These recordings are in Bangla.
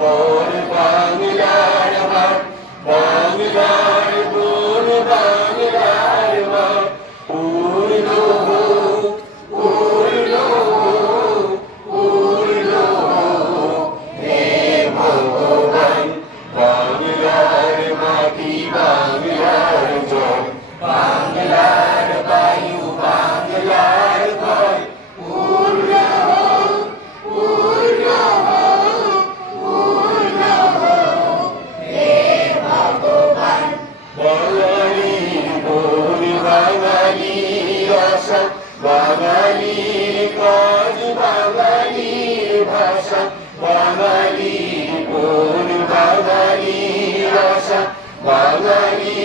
পরিবার। ভাষা বাঙালি বাঙালি আশা বাঙালি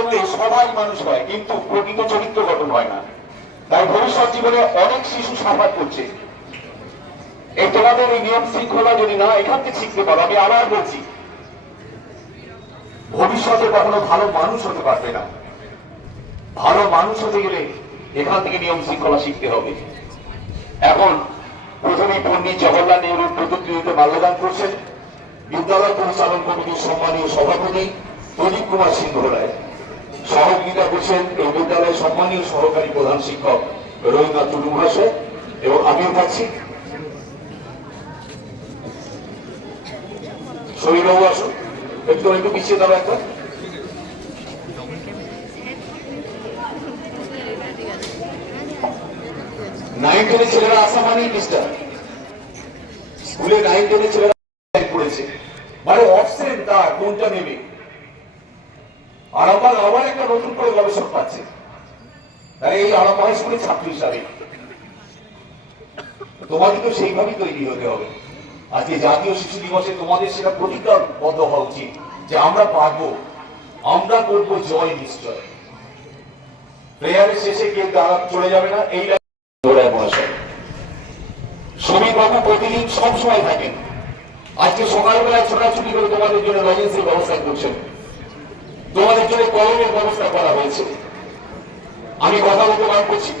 করলে সবাই মানুষ হয়, কিন্তু প্রকৃত চরিত্র গঠন হয় না। তাই ভবিষ্যৎ জীবনে অনেক শিশু সাফার করছে। এই তোমাদের এই নিয়ম শৃঙ্খলা যদি না এখান থেকে শিখতে পারো, আমি আবার বলছি, ভবিষ্যতে কখনো ভালো মানুষ হতে পারবে না। ভালো মানুষ হতে গেলে এখান থেকে নিয়ম শৃঙ্খলা শিখতে হবে। এখন প্রথমে পণ্ডিত জওহরলাল নেহরুর প্রতিকৃতিতে মাল্যদান করছেন। বিদ্যালয় পরিচালন কমিটির সম্মানীয় সভাপতি প্রদীপ কুমার সিংহ রায়। সহযোগিতা করছেন এই বিদ্যালয়ের সম্মানীয় সহকারী প্রধান শিক্ষক রবীন্দ্রনাথ টুডু মহাশয় এবং আমিও থাকছি শরীরবাবু আসুন। একটু একটু পিছিয়ে ছেলেরা আসা মানেই মিস্টার স্কুলে নাইন টেনের ছেলেরা পড়েছে। মানে অপশন তার, কোনটা নেবে? আর আমার আবার একটা নতুন করে গবেষক পাচ্ছে। তাহলে এই আরাম স্কুলের ছাত্র হিসাবে। তো সেইভাবেই তৈরি হতে হবে। আজকে জাতীয় শিশু দিবসে তোমাদের সেটা প্রতিজ্ঞাবদ্ধ হওয়া উচিত যে আমরা পারব, আমরা করব জয় নিশ্চয়। প্লেয়ারের শেষে কেউ চলে যাবে না, এই মহাশয় শ্রমিক বাবু প্রতিদিন সবসময় থাকেন। আজকে সকালবেলায় ছোটাছুটি করে তোমাদের জন্য লজেন্সের ব্যবস্থা করছেন। তোমাদের জন্য কলমের ব্যবস্থা করা হয়েছে। আমি কথা বলতে বার করছি।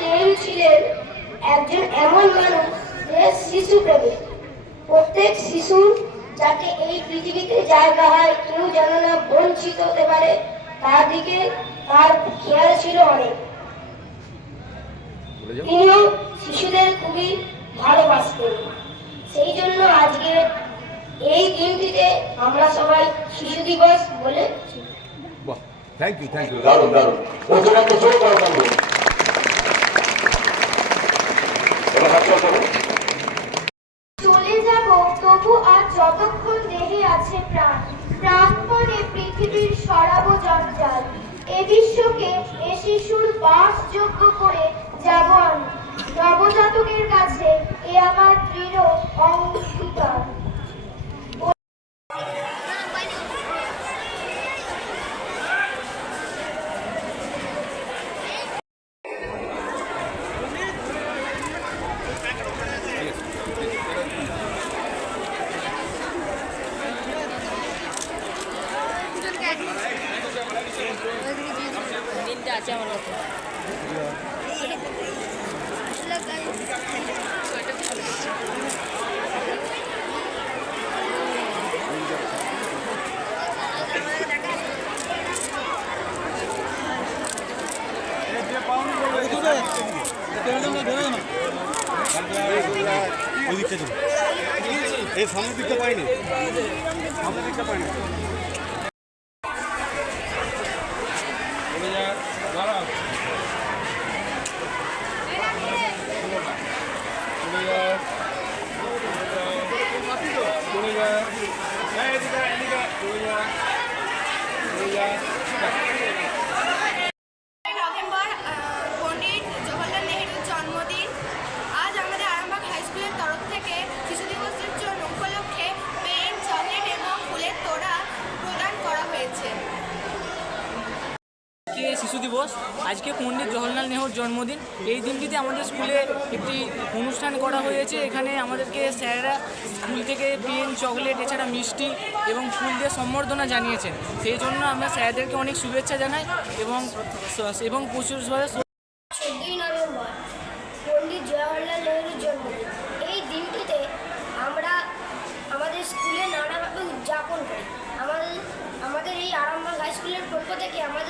নেহরু ছিলেন একজন এমন মানুষ শিশু প্রত্যেক শিশুর যাতে এই পৃথিবীতে জায়গা হয়, কেউ যেন না বঞ্চিত হতে পারে, তার দিকে তার খেয়াল ছিল অনেক। তিনিও শিশুদের খুবই ভালোবাসতেন সেই জন্য আজকে এই দিনটিতে আমরা সবাই শিশু দিবস বলে থ্যাংক ইউ থ্যাংক ইউ দারুণ দারুণ। করা থাকবে। চলে যাব তবু আর যতক্ষণ দেহে আছে প্রাণ প্রাণপণে পৃথিবীর সরাবো জঞ্জাল। এ বিশ্বকে এ শিশুর বাসযোগ্য করে যাব আমি। নবজাতকের কাছে এ আমার দৃঢ় অঙ্গীকার আছে আমার কাছে এই সামনের দিকটা পাইনি সামনের দিকটা পাইনি yeah. শিশু দিবস। আজকে পণ্ডিত জওহরলাল নেহরুর জন্মদিন। এই দিনটিতে আমাদের স্কুলে একটি অনুষ্ঠান করা হয়েছে। এখানে আমাদেরকে স্যারেরা স্কুল থেকে পেন, চকলেট, এছাড়া মিষ্টি এবং ফুল দিয়ে সম্বর্ধনা জানিয়েছেন। সেই জন্য আমরা স্যারদেরকে অনেক শুভেচ্ছা জানাই এবং এবং প্রচুরভাবে চোদ্দই আমাদের এই আরামবাগ হাই স্কুলের পক্ষ থেকে আমাদের